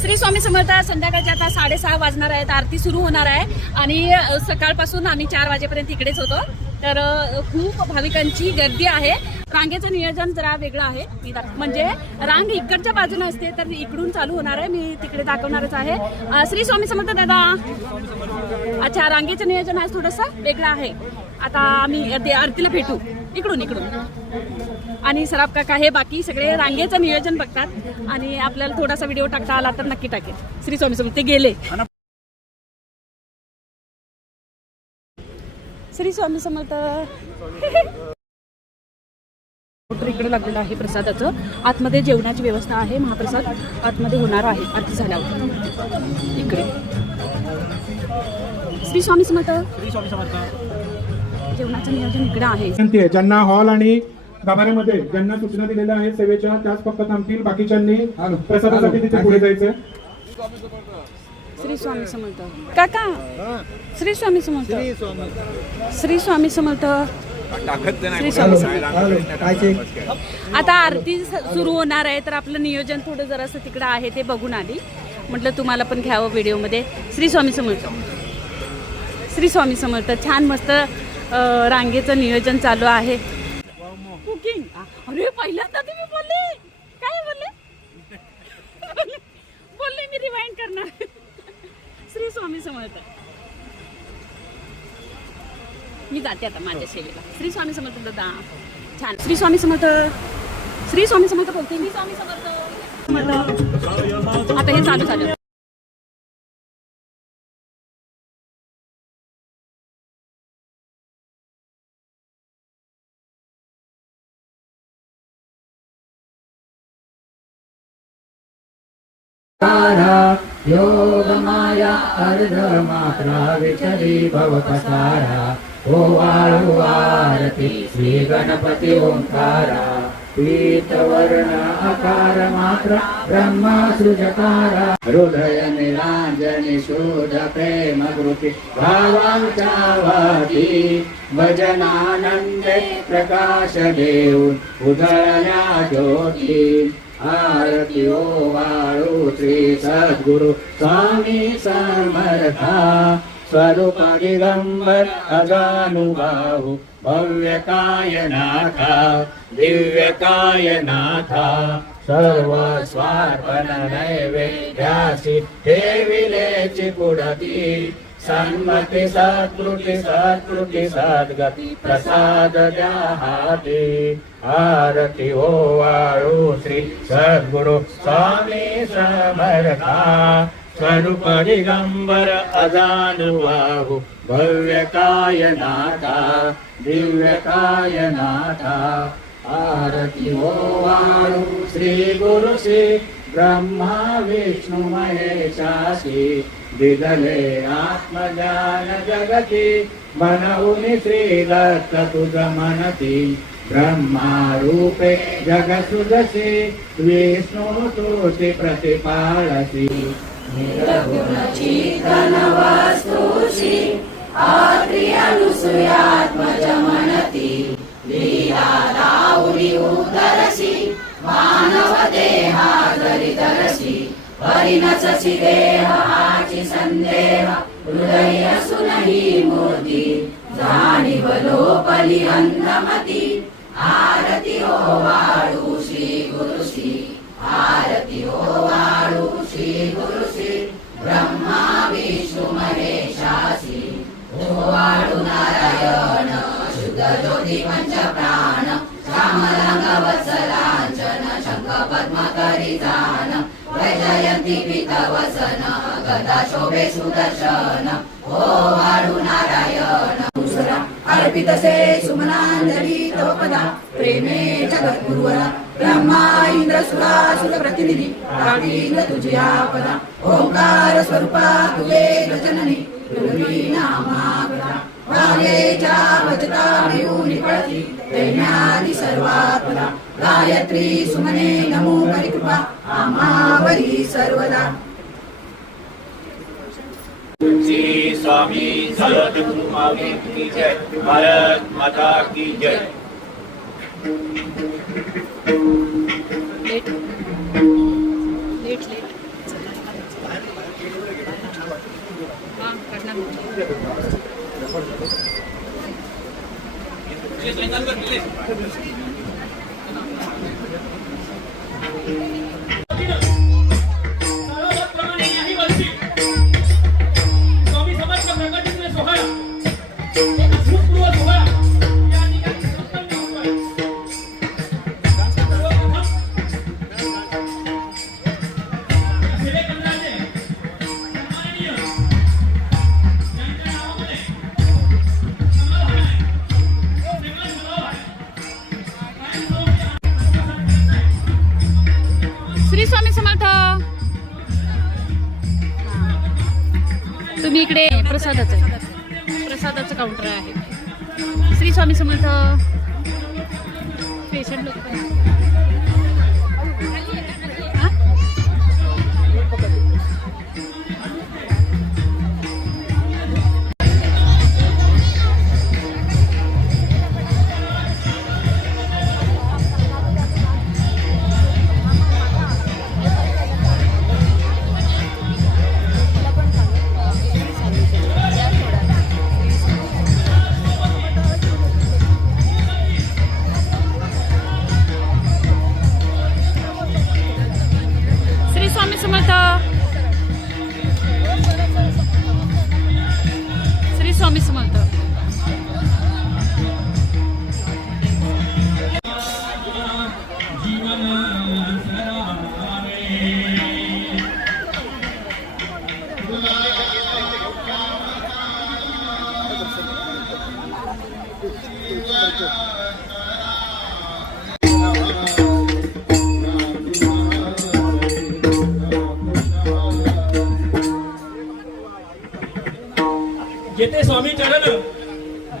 श्री स्वामी समर्थ. संध्याकाळच्या आता 6:30 वाजणार आहेत. आरती सुरू होणार आहे आणि सकाळपासून आम्ही 4 वाजेपर्यंत इकडेच होतो. तर खूप भाविकांची गर्दी आहे. रांगेचं नियोजन जरा वेगळं आहे. म्हणजे रांग इकडच्या बाजूने असते तर इकडून चालू होणार आहे. मी तिकडे दाखवणारच आहे. श्री स्वामी समर्थ दादा. अच्छा, रांगेचं नियोजन आज थोडंसं वेगळं आहे. आता आम्ही ते आरतीला भेटू इकडून आणि सराफ काका हे बाकी सगळे रांगेचं नियोजन बघतात आणि आपल्याला थोडासा व्हिडिओ टाकता आला तर नक्की टाकेल. श्री स्वामी समर्थ. ते गेले. श्री स्वामी समर्थ. इकडे लागलेलं आहे प्रसादाचं. आतमध्ये जेवणाची व्यवस्था आहे. महाप्रसाद आतमध्ये होणार आहे आरती झाल्यावर. इकडे श्री स्वामी समर्थ. जेवणाचं नियोजन इकडे आहे. ज्यांना हॉल आणि गाभाऱ्यामध्ये ज्यांना सूचना दिलेल्या आहेत सेवेच्या त्याच फक्त थांबतील. बाकीच्यांनी प्रसादासाठी तिथे पुढे जायचं. श्री स्वामी समर्थ. काका श्री स्वामी समर्थ. श्री स्वामी समर्थ. श्री स्वामी समर्थ. आता आरती सुरू होणार आहे तर आपलं नियोजन थोडं जरासं तिकडं आहे ते बघून आली. म्हटलं तुम्हाला पण घ्यावं व्हिडिओमध्ये. श्री स्वामी समर्थ. श्री स्वामी समर्थ. छान मस्त रांगेचं नियोजन चालू आहे. कुकिंग. अरे पहिल्यांदा तुम्ही बोलले. काय बोलले मी रिवाइंड करणार. श्री स्वामी समर्थ. मी जाते आता माझ्या सेवेला. श्री स्वामी समर्थ दादा. छान. श्री स्वामी समर्थ. श्री स्वामी समर्थ बोलते. श्री स्वामी समर्थ. आता हे चालू झालं. योग माया अर्धमात्रा विचली भवपसारा. ओवाळू आरती श्री गणपती ओंकारा. पीतवर्ण आकार मात्रा ब्रह्मा सृजकारा. हृदय निरांजनी शोध प्रेम कृती भावांच्या वाटी. भजनानंदे प्रकाश देऊन उजळल्या ज्योती. आरती ओवाळू श्री सद्गुरु स्वामी समर्था. स्वरूप दिगंबर अजानुबाहु भव्य कायनाथा. दिव्य कायनाथा. सर्व स्वार्पण नैवेद्यासी ठेविलेची पुढती. सन्मती सत्कृती सत्कृती सद्गती प्रसाद द्या हाती. आरती ओवाळू श्री सद्गुरु स्वामी समर्था. स्वरूप दिगंबर अजानुबाहु भव्य कायनाथा. दिव्य कायनाथा. आरती ओवाळू श्री गुरु श्री ब्रह्मा विष्णु महेशासी. दिदले आत्मज्ञान जगती बनवून श्री दत्त तुझ मनती. ब्रह्मा रूपे जगसुदसी विष्णु तुझी प्रतिपाळसी. निर्गुणची धनवस्तुषी आद्रि अनुसूयात्मज मनती. लीला दाऊरी उदरसी मानव देहा दरिदरसी. हरिणससी देह आची संदेह हृदय सुनही मूर्ती. जाणीव लोपली अंधमती. आरती ओवाळू श्री गुरुश्री. आरती ओवाळू श्री गुरुश्री ब्रह्मा विष्णु महेशासी. ओवाळू नारायण शुद्ध ज्योती पंच प्राण. श्यामलांग वत्सलांचन शंख पद्म करितान. वैजयंती पीतवसन गदा शोभे सुदर्शन. ओवाळू नारायण अर्पित से सुमनांजली तव पदा. प्रेमे जगत गुरुवरा ब्रह्मा इंद्र सुरासुर प्रतिनिधी. प्राणींद्र तुझ्या पदा. ओंकार स्वरूपा तु वेद जननी. तुझी नामाग्रहा वागेच्या वचता मिळून पळती. दैन्यादी सर्वात्मदा. गायत्री सुमने नमो परिकृपा आम्हावरी सर्वदा. श्री स्वामी सद्गुरु मावी की जय. भारत माता की जय. लेट हां करणार. सर्वप्रमाणे याही वर्षी स्वामी समर्थ प्रकटीचे सोहळा एक अभूतपूर्व सोहळा या ठिकाणी संपन्न होतोय. सर्वप्रथम सेवेकरणाचे सन्माननीय यांच्या नावामध्ये समारोह आहे. सेवा समारोह आहे. श्री स्वामी समर्थ. तुम्ही इकडे प्रसादाचं काउंटर आहे. श्री स्वामी समर्थ. पेशंट लोक हा? श्री स्वामी समर्थ. श्री स्वामी समर्थ.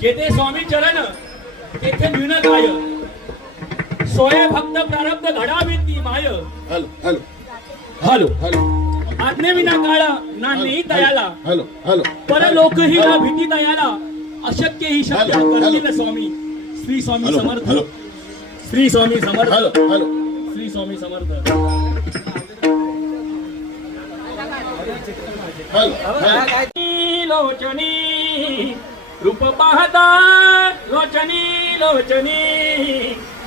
जेथे स्वामी चरण तेथे मिळणं काय. सोये भक्त प्रारब्ध घडावी ती माय. हॅलो हॅलो हॅलो हॅलो आज्ञेविना काळा ना नेई तयाला. हॅलो हॅलो परलोकही ना भीती तयाला. अशक्य ही शक्य हॅलो, हॅलो. करतील स्वामी. श्री स्वामी हॅलो, समर्थ. Hello. Shri Swami Samarth. Hello hello Shri Swami Samarth. Hello लोचनी रूप पाहता लोचनी लोचनी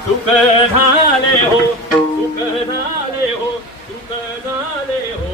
सुख झाले हो सुख झाले हो सुख झाले हो.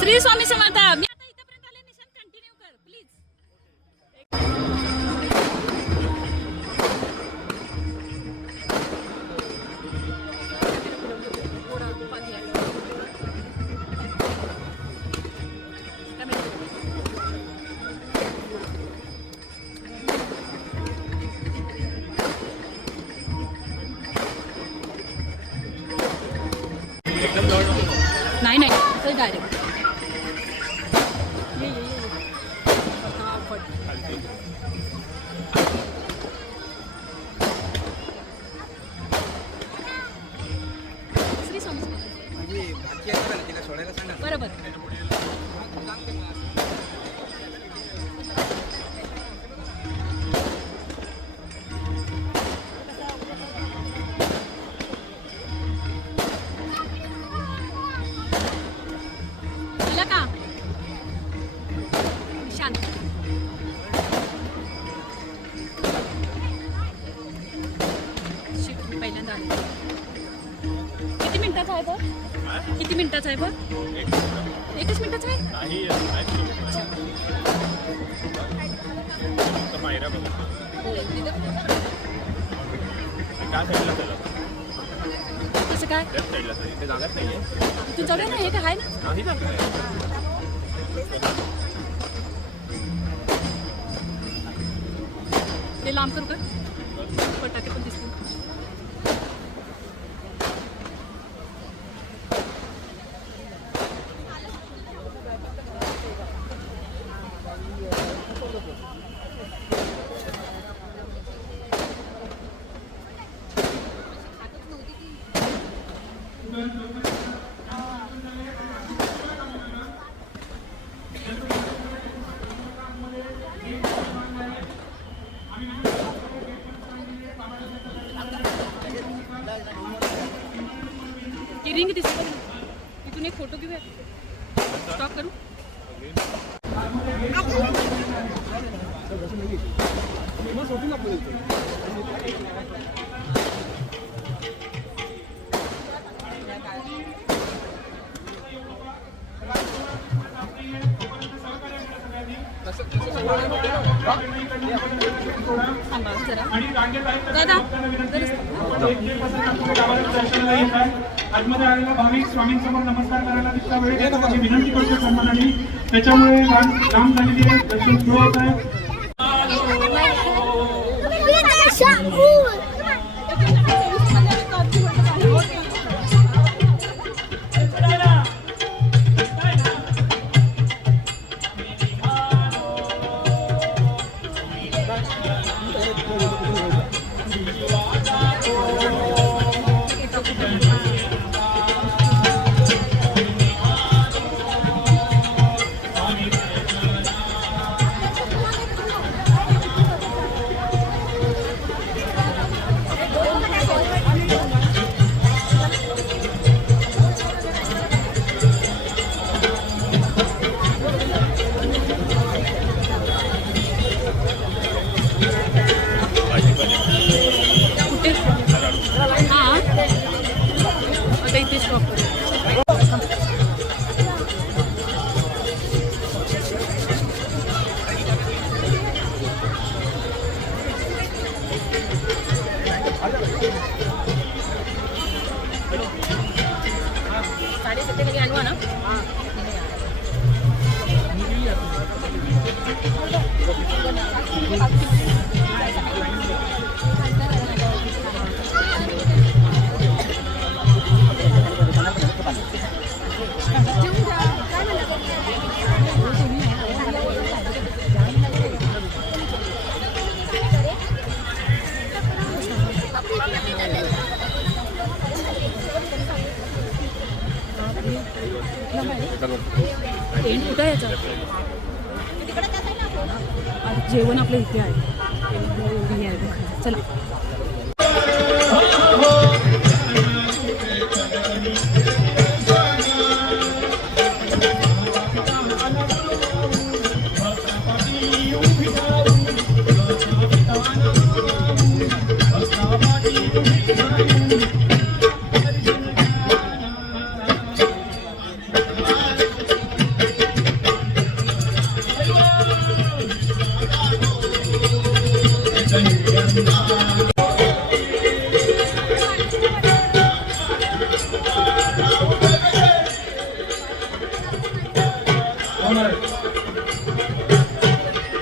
श्री स्वामी समर्थ. मी आता इथपर्यंत आले. निशान कंटिन्यू कर प्लीज. नाही नाही डायरेक्ट. श्री स्वामी समर्थ. बरोबर. आला का शांत. शिफ्ट पहिल्यांदा आले. किती मिनिटाचा आहे बघ. किती मिनिटाचा आहे बघ. एकच मिनिटाचा आहे. कसं काय तू जाऊया ना. हे काय आहे ना. ते लांब करू का. फटाके पण दिसतील. इथून एक फोटो घेऊया. स्टॉप करू. थांबा जरा. आणि रांगेत आहेत तसं दादा. भक्तांना विनंती आहे. आपण एक दीड तासानंतर गावाला दर्शनाला येत आहे. आतमध्ये आलेला भाविक स्वामींसमोर नमस्कार करायला तितका वेळ घेतो अशी विनंती करतो सन्मानाने. त्याच्यामुळे लांब झालेली आहे, दर्शन सुरू होत आहे. आता इथे स्टॉप करू. साडेसत्ते आणू ना. कुठं आहे याचं? जेवण आपलं इथे आहे. चला.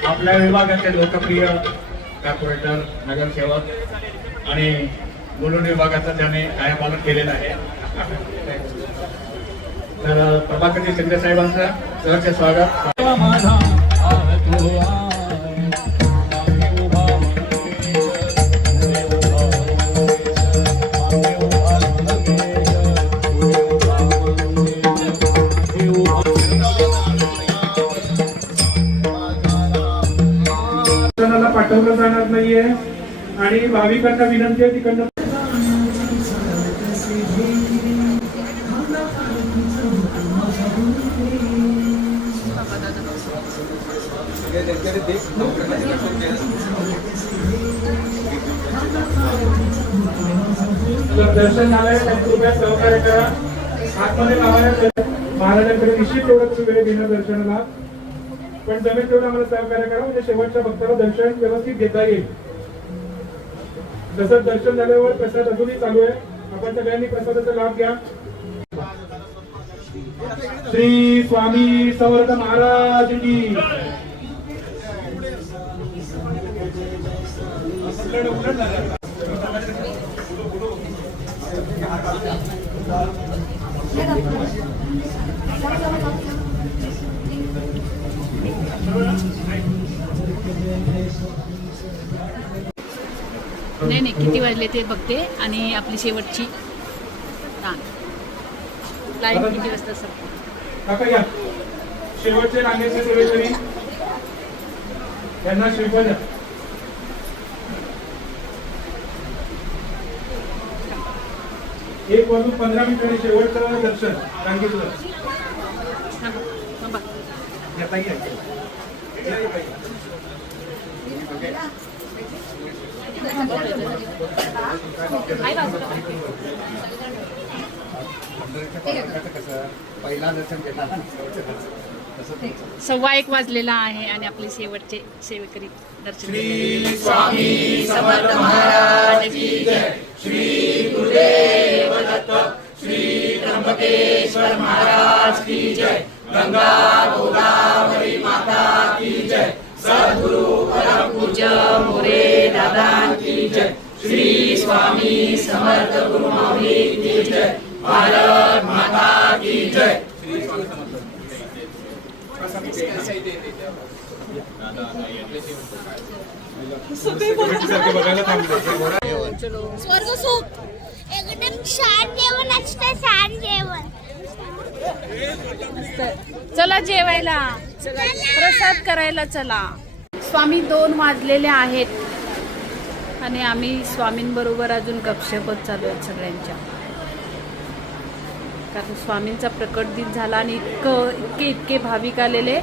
आपल्या विभागाचे लोकप्रिय कॉर्पोरेटर, नगरसेवक आणि मुलुंड विभागाचं त्याने कायापालट केलेलं आहे. तर प्रभाकरजी शिंदे साहेबांचं सहर्ष स्वागत. पाठवलं जाणार नाहीये आणि भाविकांना विनंती आहे तिकडनं दर्शन झालंय. कृपया सहकार्य करा. आतमध्ये महाराजांकडे निश्चित तेवढंच वेळ घेणं दर्शनाला, पण जमेल तेवढं आम्हाला सहकार्य करा म्हणजे शेवटच्या भक्ताला दर्शन व्यवस्थित घेता येईल. जसं दर्शन झाल्यावर प्रसाद अजूनही चालू आहे. आपण सगळ्यांनी प्रसादाचा लाभ घ्या. श्री स्वामी समर्थ महाराज की. नाही नाही किती वाजले ते बघते आणि आपली शेवटची लाईन किती वाजता सर. काका या शेवटचे रांगेचे सेवेकरी यांना श्रीफळ द्या. 1:15 शेवटचं दर्शन सांगितलं. थांबा. आई बाजूला. पहिला दर्शन घेतला ना 1:15 वाजलेला आहे आणि आपले शेवटचे सेवेकरी दर्शन स्वामी समर्थ महाराज की जय. श्री गुरुदेव दत्त. श्री त्र्यंबकेश्वर महाराज की जय. गंगा गोदावरी माता की जय. सद्गुरु परम पूज्य मोरे दादा की जय. श्री स्वामी समर्थ गुरु माऊली की जय. भारत माता की जय. स्वर्गसुख एकदम छान जेवण असतं, छान जेवण. चला जेवायला, प्रसाद करायला चला. स्वामी 2 वाजलेले आहेत आणि आम्ही स्वामींबरोबर अजून गपशपच चालू आहेत सगळ्यांच्या. कारण स्वामींचा प्रकट दिन झाला आणि इतके भाविक आलेले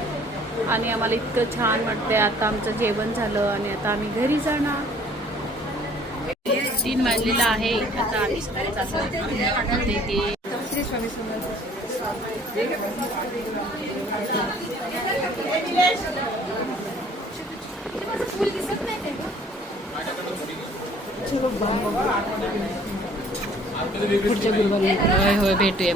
आणि आम्हाला इतकं छान वाटतंय. आता आमचं जेवण झालं आणि आता आम्ही घरी जाणार. 3 वाजलेला आहे. आता आम्ही सगळे चाललो श्री स्वामी समर्थ. पुढच्या गुरुवारी होय भेटूया.